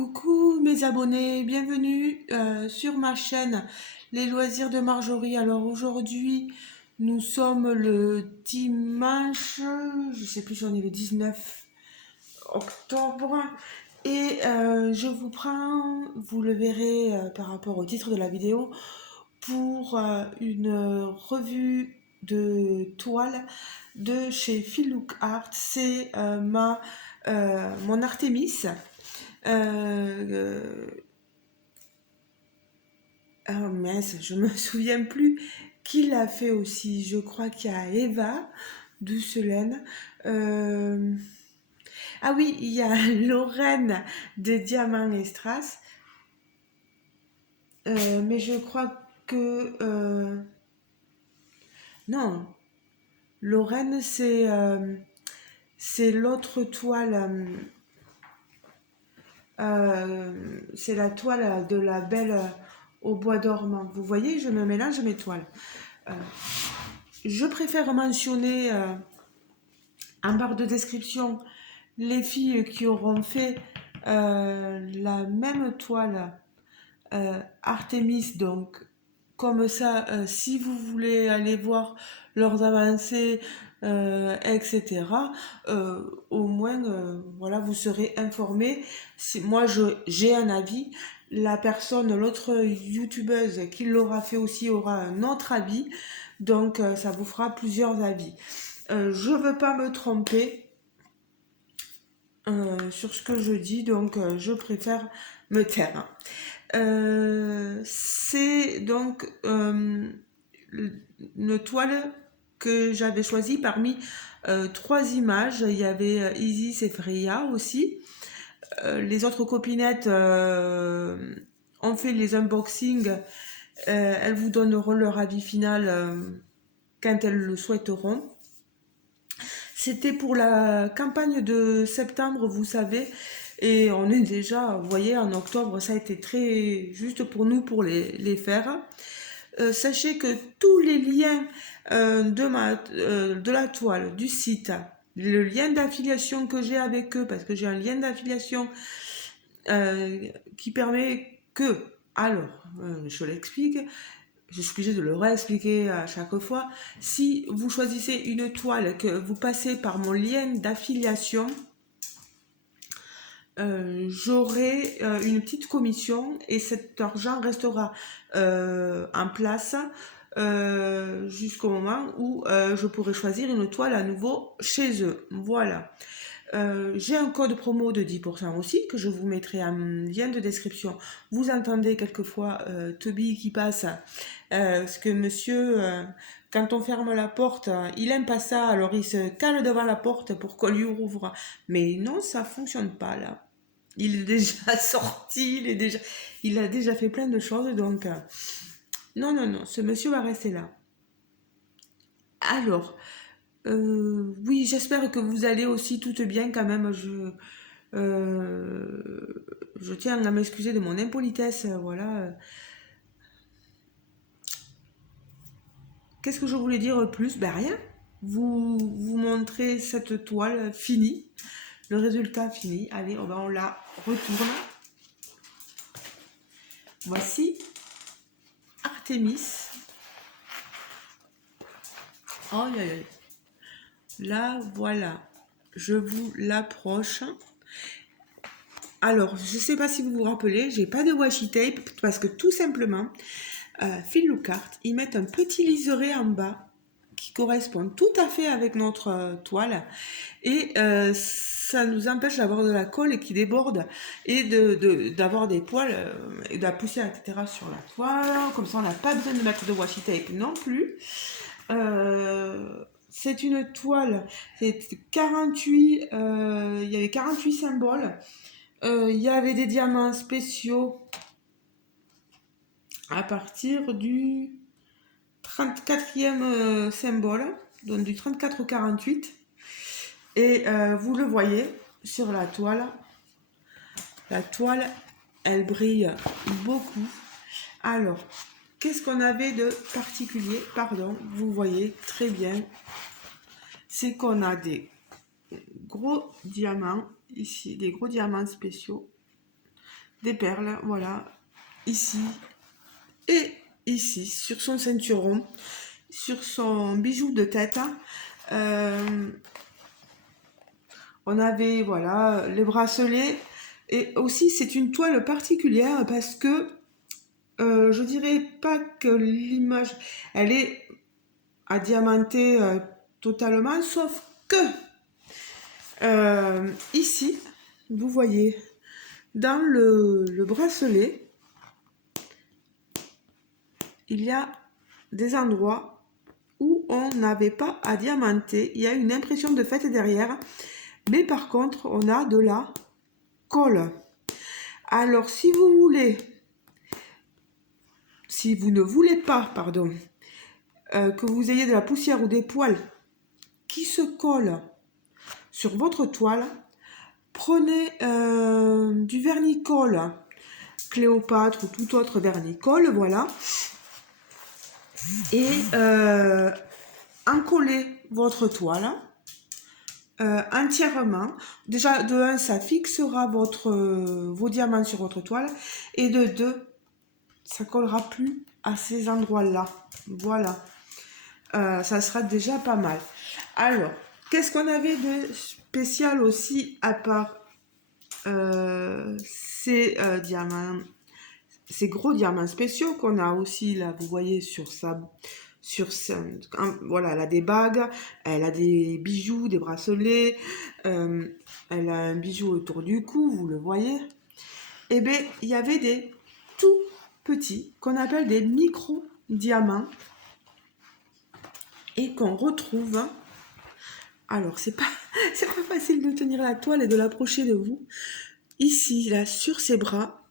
Coucou mes abonnés, bienvenue sur ma chaîne Les Loisirs de Marjorie. Alors aujourd'hui, nous sommes le dimanche, je sais plus si on est le 19 octobre. Et je vous prends, vous le verrez par rapport au titre de la vidéo, pour une revue de toile de chez Phil Look Art. C'est mon Artemis. Euh, ah mince, je me souviens plus qui l'a fait aussi. Je crois qu'il y a Eva Doucelaine. Euh, ah oui, il y a Lorraine de Diamant et Strass. Mais je crois que non, Lorraine c'est l'autre toile. C'est la toile de la belle au bois dormant. Vous voyez, je me mélange mes toiles. Euh, je préfère mentionner en barre de description les filles qui auront fait la même toile Artemis. Donc, comme ça, si vous voulez aller voir leurs avancées, etc., au moins, voilà, vous serez informé. Si, moi, j'ai un avis. La personne, l'autre youtubeuse qui l'aura fait aussi aura un autre avis. Donc, ça vous fera plusieurs avis. Je veux pas me tromper sur ce que je dis, donc je préfère me taire. C'est donc une toile que j'avais choisie parmi trois images. Il y avait Isis et Freya aussi. Les autres copinettes ont fait les unboxings. Elles vous donneront leur avis final quand elles le souhaiteront. C'était pour la campagne de septembre, vous savez, et on est déjà, vous voyez, en octobre, ça a été très juste pour nous pour les faire. Sachez que tous les liens de la toile, du site, le lien d'affiliation que j'ai avec eux, parce que j'ai un lien d'affiliation qui permet que, alors, je l'explique, je suis obligée de le réexpliquer à chaque fois. Si vous choisissez une toile, que vous passez par mon lien d'affiliation, j'aurai une petite commission et cet argent restera en place jusqu'au moment où je pourrai choisir une toile à nouveau chez eux. Voilà. J'ai un code promo de 10% aussi que je vous mettrai en lien de description. Vous entendez quelquefois Toby qui passe, parce que monsieur, quand on ferme la porte, il aime pas ça, alors il se cale devant la porte pour qu'on lui ouvre. Mais non, ça fonctionne pas là. Il est déjà sorti, il a déjà fait plein de choses, donc non, non, non, ce monsieur va rester là. Alors, oui, j'espère que vous allez aussi toutes bien quand même. Je tiens à m'excuser de mon impolitesse, voilà. Qu'est-ce que je voulais dire plus? Ben rien. Vous montrez cette toile finie, le résultat fini. Allez, on la retourne. Voici Artemis. Oh, aïe, aïe. Là, voilà. Je vous l'approche. Alors, je ne sais pas si vous vous rappelez, j'ai pas de washi tape parce que tout simplement, Phil Look Art, ils mettent un petit liseré en bas qui correspond tout à fait avec notre toile et ça nous empêche d'avoir de la colle qui déborde et d'avoir des poils et de la poussière, etc. sur la toile. Comme ça, on n'a pas besoin de mettre de washi tape non plus. C'est une toile, c'est 48, il y avait 48 symboles. Il y avait des diamants spéciaux à partir du 34e symbole, donc du 34 au 48. Et vous le voyez sur la toile, elle brille beaucoup. Alors, qu'est-ce qu'on avait de particulier? Pardon, vous voyez très bien, c'est qu'on a des gros diamants ici, des gros diamants spéciaux. des perles, voilà, ici et ici, sur son ceinturon, sur son bijou de tête. On avait, voilà, les bracelets. Et aussi, c'est une toile particulière parce que je dirais pas que l'image, elle est à diamanter totalement, sauf que ici, vous voyez, dans le bracelet, il y a des endroits où on n'avait pas à diamanter. Il y a une impression de fête derrière, mais par contre, on a de la colle. Alors, si vous ne voulez pas, pardon, que vous ayez de la poussière ou des poils qui se collent sur votre toile, prenez du vernis-colle Cléopâtre ou tout autre vernis-colle, voilà, et encollez votre toile entièrement. Déjà, de 1, ça fixera vos diamants sur votre toile, et de 2, ça collera plus à ces endroits-là. Voilà. Ça sera déjà pas mal. Alors, qu'est-ce qu'on avait de spécial aussi à part ces diamants, ces gros diamants spéciaux qu'on a aussi là, vous voyez voilà, elle a des bagues, elle a des bijoux, des bracelets, elle a un bijou autour du cou, vous le voyez. Et bien, il y avait des tout petits qu'on appelle des micro-diamants et qu'on retrouve. Alors, c'est pas facile de tenir la toile et de l'approcher de vous. Ici, là, sur ses bras,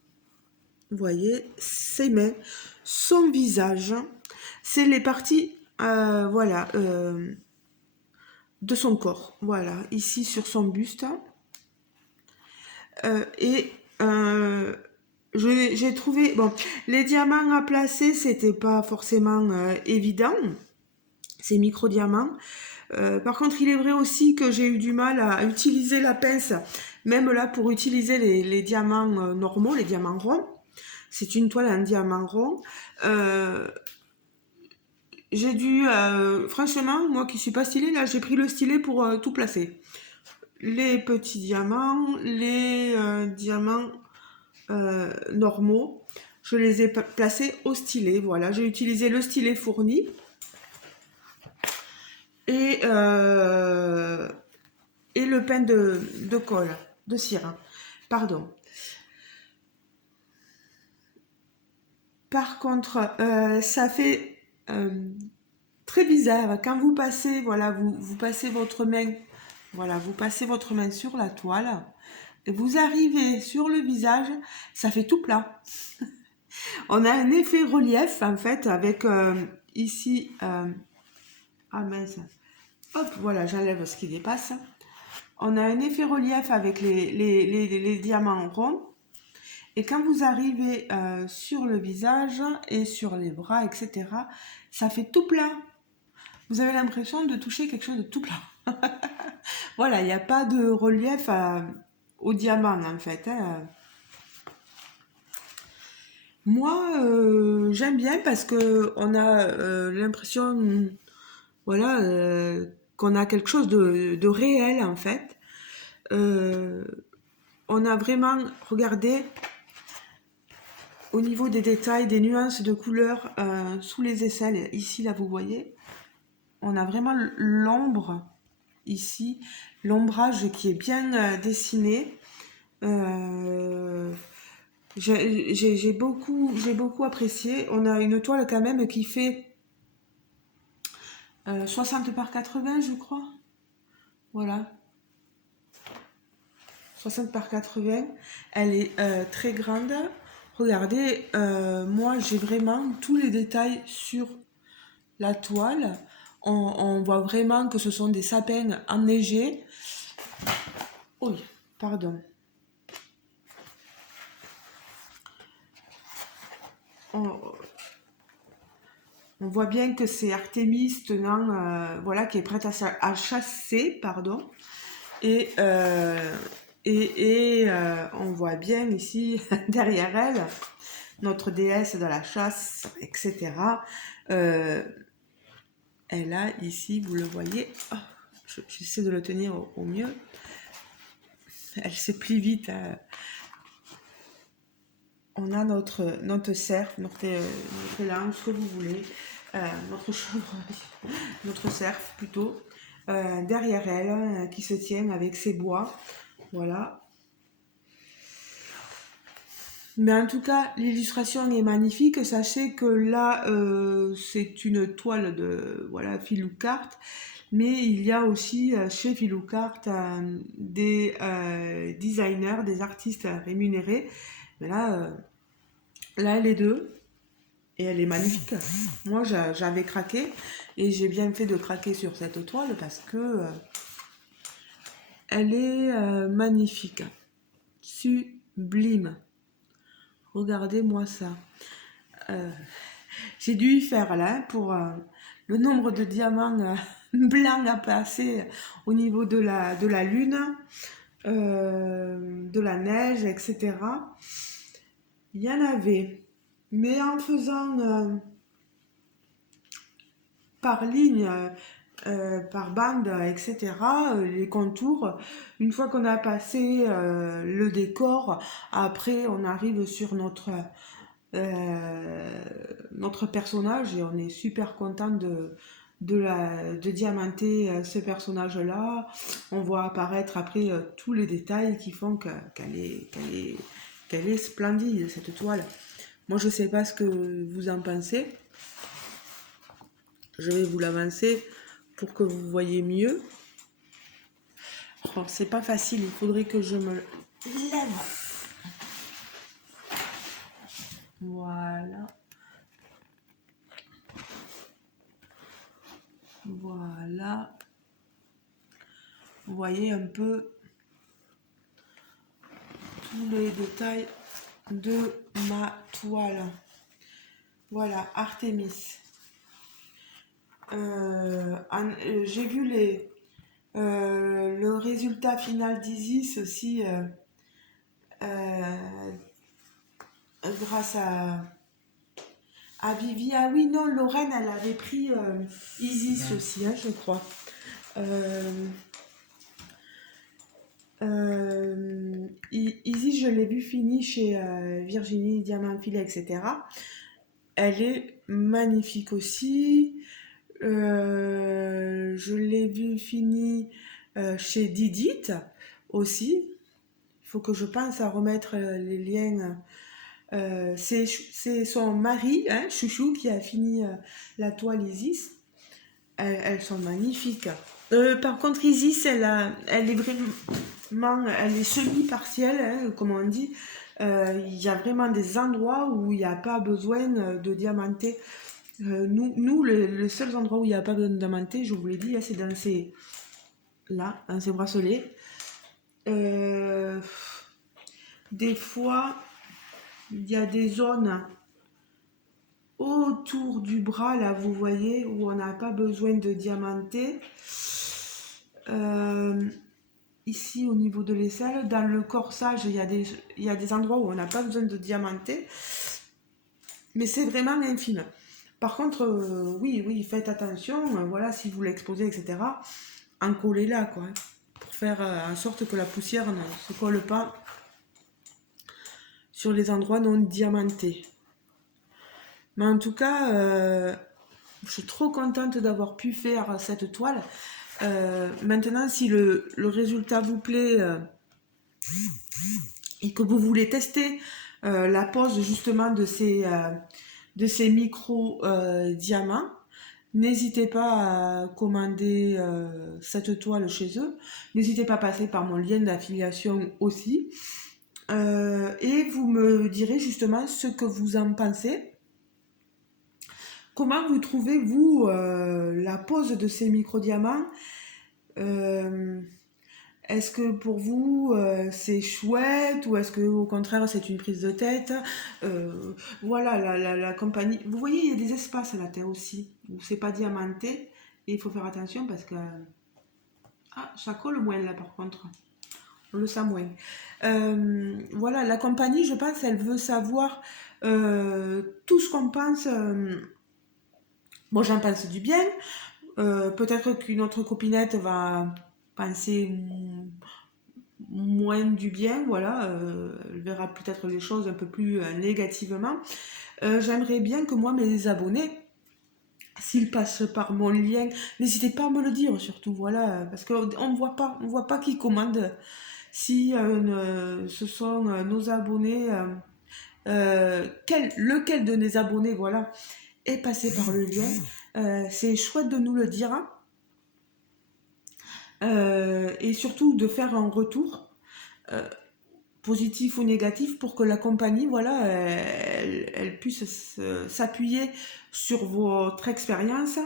vous voyez, ses mains, son visage, c'est les parties, voilà, de son corps. Voilà, ici sur son buste. Et j'ai trouvé, bon, les diamants à placer, c'était pas forcément évident, ces micro-diamants. Par contre, il est vrai aussi que j'ai eu du mal à utiliser la pince, même là pour utiliser les diamants normaux, les diamants ronds. C'est une toile en diamant rond. J'ai dû, franchement, moi qui suis pas stylée, là j'ai pris le stylet pour tout placer. Les petits diamants, les diamants normaux, je les ai placés au stylet. Voilà, j'ai utilisé le stylet fourni. Et le pain de colle, de cire, pardon. Par contre, ça fait très bizarre quand vous passez, voilà, vous passez votre main, voilà, vous passez votre main sur la toile, et vous arrivez sur le visage, ça fait tout plat. On a un effet relief en fait avec ici, ah mince, hop, voilà, j'enlève ce qui dépasse. On a un effet relief avec les diamants ronds. Et quand vous arrivez sur le visage et sur les bras, etc., ça fait tout plat. Vous avez l'impression de toucher quelque chose de tout plat. Voilà, il n'y a pas de relief au diamant en fait. Hein. Moi, j'aime bien parce que on a l'impression, voilà, qu'on a quelque chose de réel en fait. On a vraiment regardé au niveau des détails, des nuances de couleurs sous les aisselles. Ici, là, vous voyez, on a vraiment l'ombre ici, l'ombrage qui est bien dessiné. J'ai beaucoup apprécié. On a une toile quand même qui fait 60 par 80, je crois. Voilà. 60 par 80. Elle est très grande. Regardez, moi j'ai vraiment tous les détails sur la toile. On voit vraiment que ce sont des sapins enneigés. Oui, pardon. On voit bien que c'est Artémis tenant, voilà, qui est prête à chasser, pardon. Et On voit bien ici, derrière elle, notre déesse de la chasse, etc. Elle a ici, vous le voyez, oh, j'essaie de le tenir au mieux. Elle se plie vite. On a notre cerf, notre élan, ce que vous voulez, notre chevreuil, notre cerf plutôt, derrière elle, qui se tient avec ses bois. Voilà. Mais en tout cas, l'illustration est magnifique. Sachez que là, c'est une toile de voilà, Filoucarte. Mais il y a aussi chez Filoucarte des designers, des artistes rémunérés. Mais là, les deux. Et elle est magnifique. Moi, j'avais craqué. Et j'ai bien fait de craquer sur cette toile parce que elle est magnifique. Sublime. Regardez-moi ça. J'ai dû y faire là pour le nombre de diamants blancs à passer au niveau de la lune, de la neige, etc. Il y en avait. Mais en faisant par ligne, par bande, etc., les contours, une fois qu'on a passé le décor, après on arrive sur notre personnage et on est super content de diamanter ce personnage-là. On voit apparaître après tous les détails qui font qu'elle est splendide, cette toile. Moi, je sais pas ce que vous en pensez. Je vais vous l'avancer pour que vous voyez mieux. Oh, c'est pas facile, il faudrait que je me lève. Voilà. Voilà. Vous voyez un peu tous les détails de ma toile. Voilà, Artémis. J'ai vu le résultat final d'Isis aussi grâce à Vivi. Ah oui, non, Lorraine, elle avait pris Isis aussi, hein, je crois. Isis, je l'ai vu fini chez Virginie Diamant-Filet, etc. Elle est magnifique aussi. Je l'ai vu fini chez Didit aussi. Il faut que je pense à remettre les liens. C'est son mari, hein, Chouchou, qui a fini la toile Isis. Elles sont magnifiques. Par contre, Isis, elle est vraiment, elle est semi-partielle, hein, comme on dit. Il y a vraiment des endroits où il n'y a pas besoin de diamanter. Nous les seuls endroits où il n'y a pas besoin de diamanter, je vous l'ai dit, c'est dans ces bracelets. Des fois, il y a des zones autour du bras, là, vous voyez, où on n'a pas besoin de diamanter. Ici, au niveau de l'aisselle, dans le corsage, il y a des endroits où on n'a pas besoin de diamanter. Mais c'est vraiment infime. Par contre, oui, faites attention. Voilà, si vous l'exposez, etc., encollez-la, quoi. Pour faire en sorte que la poussière ne se colle pas sur les endroits non diamantés. Mais en tout cas, je suis trop contente d'avoir pu faire cette toile. Maintenant, si le résultat vous plaît et que vous voulez tester la pose justement de ces micro diamants, n'hésitez pas à commander cette toile chez eux. N'hésitez pas à passer par mon lien d'affiliation aussi. Et vous me direz justement ce que vous en pensez. Comment vous trouvez, vous, la pose de ces micro-diamants? Est-ce que pour vous, c'est chouette ou est-ce que au contraire, c'est une prise de tête? Voilà, la compagnie. Vous voyez, il y a des espaces à la terre aussi, où c'est pas diamanté. Et il faut faire attention parce que... Ah, ça colle moins là par contre. on le sent moins. Voilà, la compagnie, je pense, elle veut savoir tout ce qu'on pense. Bon, j'en pense du bien. Peut-être qu'une autre copinette va penser moins du bien, voilà. Elle verra peut-être les choses un peu plus négativement. J'aimerais bien que moi, mes abonnés, s'ils passent par mon lien, n'hésitez pas à me le dire surtout, voilà, parce qu'on on voit pas qui commande. Si ce sont nos abonnés, lequel de mes abonnés, voilà, est passé par le lien, c'est chouette de nous le dire, hein. Et surtout de faire un retour. euh, Positif ou négatif pour que la compagnie, voilà, elle puisse s'appuyer sur votre expérience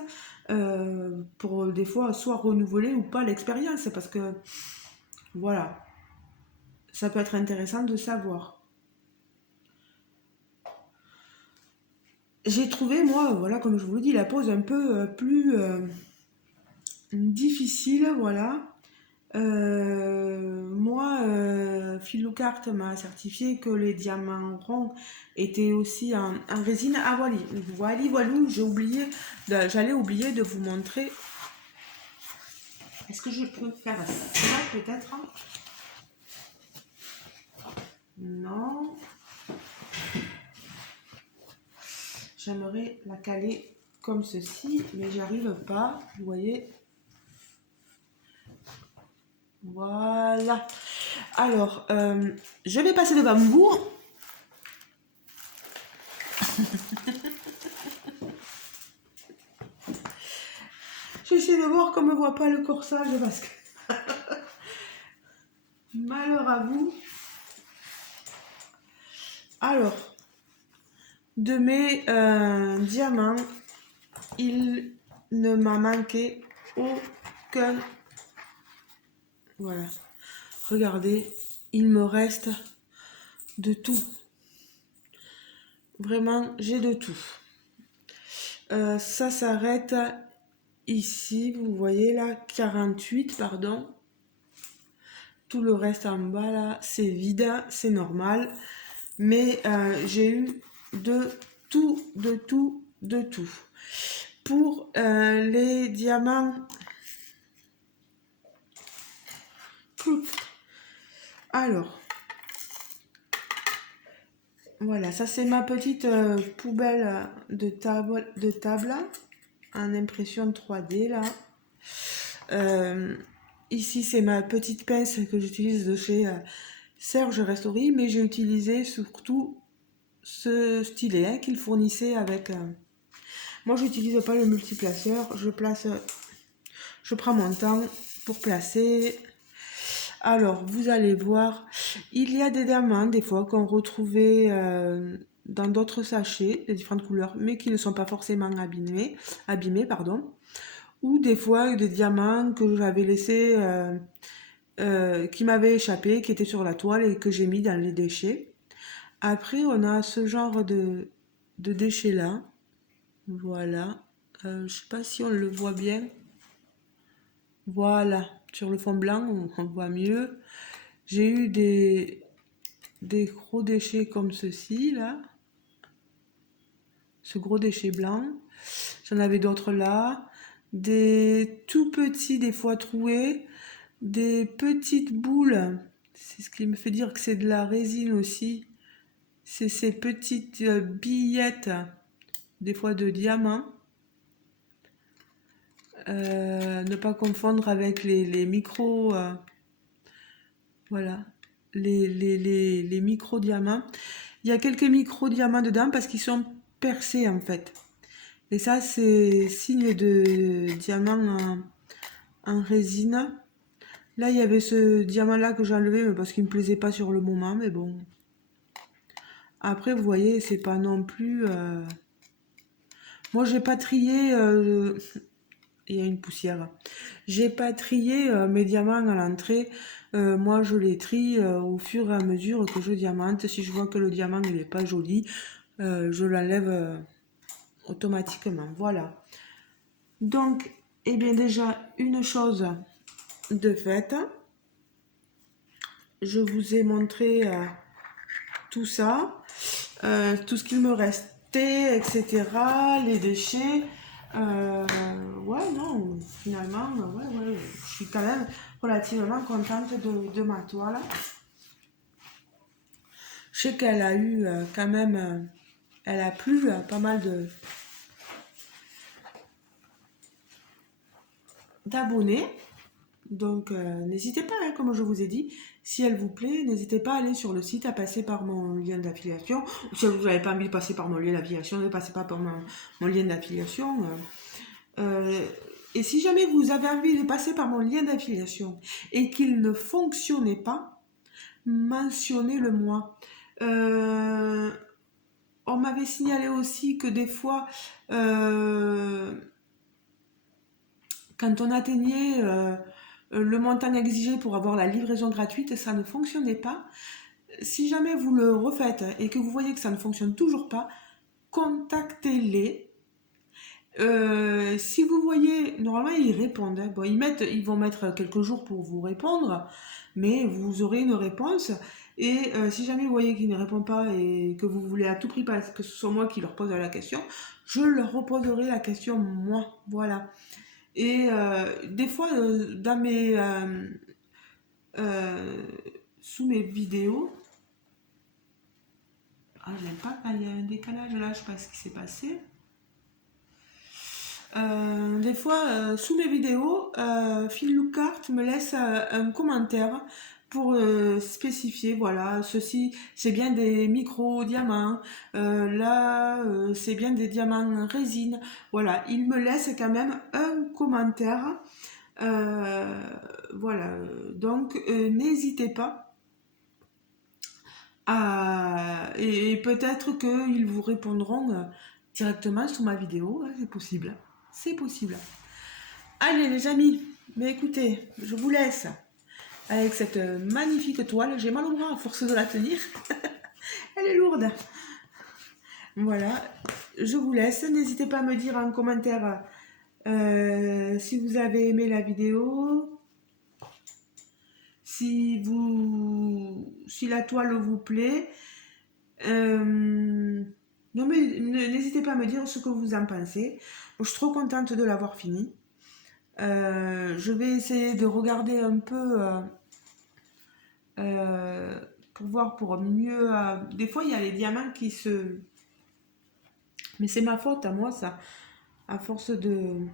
pour des fois soit renouveler ou pas l'expérience parce que voilà, ça peut être intéressant de savoir. J'ai trouvé, moi, voilà, comme je vous le dis, la pose un peu plus difficile, voilà. Moi, Filoucarte m'a certifié que les diamants ronds étaient aussi en résine. Ah voilà, voilou, j'allais oublier de vous montrer. Est-ce que je peux faire ça peut-être? Non. J'aimerais la caler comme ceci, mais j'arrive pas. Vous voyez? Voilà. Alors, je vais passer le bambou. J'essaie de voir qu'on ne me voit pas le corsage parce que malheur à vous. Alors, de mes diamants, il ne m'a manqué aucun. Voilà. Regardez, il me reste de tout. Vraiment, j'ai de tout. Ça s'arrête ici, vous voyez là, 48, pardon. Tout le reste en bas là, c'est vide, c'est normal. Mais j'ai eu de tout, de tout, de tout. Pour les diamants, alors, voilà, ça c'est ma petite poubelle de table en impression 3D là. Ici c'est ma petite pince que j'utilise de chez Serge Restory, mais j'ai utilisé surtout ce stylet hein, qu'il fournissait avec. Moi j'utilise pas le multiplaceur, je prends mon temps pour placer. Alors, vous allez voir, il y a des diamants, des fois, qu'on retrouvait dans d'autres sachets de différentes couleurs, mais qui ne sont pas forcément abîmés, pardon. Ou des fois, des diamants que j'avais laissés, qui m'avaient échappé, qui étaient sur la toile et que j'ai mis dans les déchets. Après, on a ce genre de déchets-là. Voilà. Je sais pas si on le voit bien. Voilà. Sur le fond blanc, on voit mieux. J'ai eu des gros déchets comme ceci, là. Ce gros déchet blanc. J'en avais d'autres là. Des tout petits, des fois troués. Des petites boules. C'est ce qui me fait dire que c'est de la résine aussi. C'est ces petites billettes, des fois de diamants. Ne pas confondre avec les micros. Voilà. Les micro-diamants. Il y a quelques micro-diamants dedans parce qu'ils sont percés en fait. Et ça, c'est signe de diamant en résine. Là, il y avait ce diamant-là que j'ai enlevé mais parce qu'il ne me plaisait pas sur le moment. Mais bon. Après, vous voyez, c'est pas non plus... Moi, j'ai pas trié... Il y a une poussière. J'ai pas trié mes diamants à l'entrée. Moi, je les trie au fur et à mesure que je diamante. Si je vois que le diamant il est pas joli, je l'enlève automatiquement. Voilà. Donc, eh bien déjà, une chose de faite. je vous ai montré tout ça, tout ce qu'il me restait, etc., les déchets. Ouais, non, finalement, ouais, je suis quand même relativement contente de ma toile. Je sais qu'elle a eu quand même, elle a plu à pas mal d'abonnés. Donc, n'hésitez pas, hein, comme je vous ai dit, si elle vous plaît, n'hésitez pas à aller sur le site, à passer par mon lien d'affiliation. Ou si vous n'avez pas envie de passer par mon lien d'affiliation, ne passez pas par mon lien d'affiliation. Euh, et si jamais vous avez envie de passer par mon lien d'affiliation et qu'il ne fonctionnait pas, mentionnez-le moi. On m'avait signalé aussi que des fois, quand on atteignait le montant exigé pour avoir la livraison gratuite, ça ne fonctionnait pas. Si jamais vous le refaites et que vous voyez que ça ne fonctionne toujours pas, contactez-les. Si vous voyez, normalement ils répondent. Hein. Bon, ils vont mettre quelques jours pour vous répondre, mais vous aurez une réponse. Et si jamais vous voyez qu'ils ne répondent pas et que vous voulez à tout prix pas que ce soit moi qui leur pose la question, je leur reposerai la question moi. Voilà. Et des fois, euh, sous mes vidéos, j'aime pas quand il y a un décalage là, je sais pas ce qui s'est passé. Des fois, sous mes vidéos, Phil Lucart me laisse un commentaire pour spécifier, voilà, ceci, c'est bien des micro-diamants, là, c'est bien des diamants résine. Voilà, il me laisse quand même un commentaire. Euh, voilà, donc n'hésitez pas et peut-être qu'ils vous répondront directement sous ma vidéo, hein, c'est possible. C'est possible. Allez les amis, mais écoutez, je vous laisse avec cette magnifique toile. J'ai mal au bras à force de la tenir. Elle est lourde. Voilà, je vous laisse. N'hésitez pas à me dire en commentaire si vous avez aimé la vidéo, si la toile vous plaît. Non mais n'hésitez pas à me dire ce que vous en pensez. Je suis trop contente de l'avoir fini. Je vais essayer de regarder un peu pour voir, pour mieux. Des fois, il y a les diamants qui se. Mais c'est ma faute à moi, ça. À force de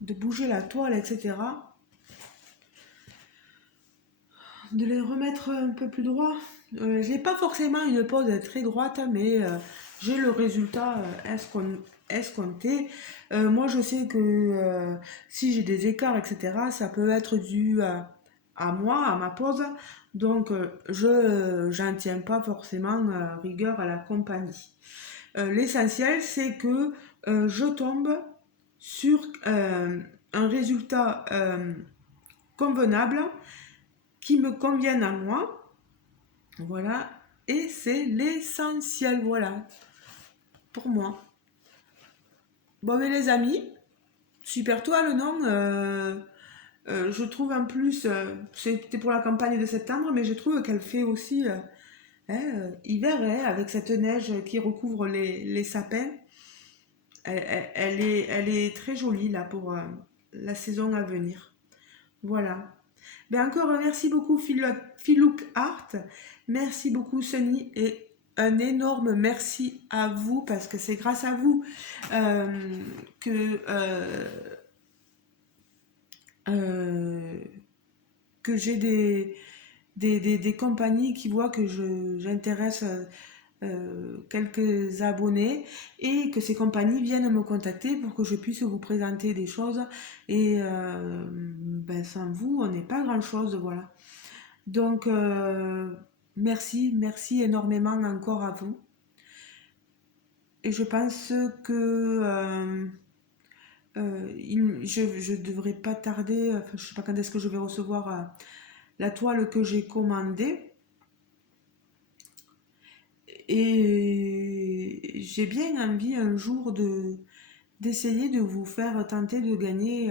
bouger la toile, etc. De les remettre un peu plus droit. J'ai pas forcément une pose très droite, mais j'ai le résultat escompté. Moi, je sais que si j'ai des écarts, etc., ça peut être dû à moi, à ma pose. Donc, j'en tiens pas forcément rigueur à la compagnie. L'essentiel, c'est que je tombe sur un résultat convenable qui me conviennent à moi. Voilà. Et c'est l'essentiel, voilà, pour moi. Bon, mais les amis, super toile, non je trouve en plus, c'était pour la campagne de septembre, mais je trouve qu'elle fait aussi hiver, hein, avec cette neige qui recouvre les sapins. Elle est très jolie là pour la saison à venir. Voilà. Ben encore merci beaucoup Philouk Art, merci beaucoup Sunny et un énorme merci à vous parce que c'est grâce à vous euh, que, euh, euh, que j'ai des compagnies qui voient que j'intéresse quelques abonnés et que ces compagnies viennent me contacter pour que je puisse vous présenter des choses et ben, sans vous on n'est pas grand chose, voilà. Donc merci énormément encore à vous et je pense que je devrais pas tarder, enfin, je sais pas quand est-ce que je vais recevoir la toile que j'ai commandée. Et j'ai bien envie un jour d'essayer de vous faire tenter de gagner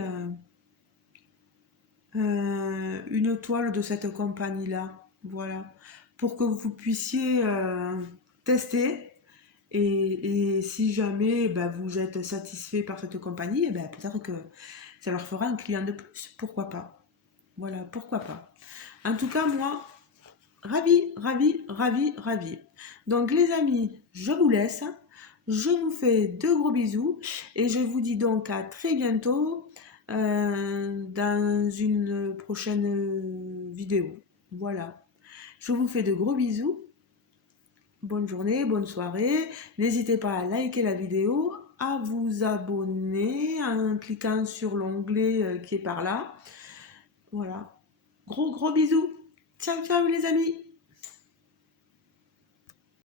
une toile de cette compagnie-là. Voilà. Pour que vous puissiez tester. Et si jamais ben, vous êtes satisfait par cette compagnie, eh ben, peut-être que ça leur fera un client de plus. Pourquoi pas? Voilà, pourquoi pas. En tout cas, moi, ravi, ravi, ravi, ravi. Donc les amis, je vous laisse. Je vous fais de gros bisous et je vous dis donc à très bientôt dans une prochaine vidéo. Voilà. Je vous fais de gros bisous. Bonne journée, bonne soirée. N'hésitez pas à liker la vidéo, à vous abonner en cliquant sur l'onglet qui est par là. Voilà. Gros bisous. Ciao ciao les amis.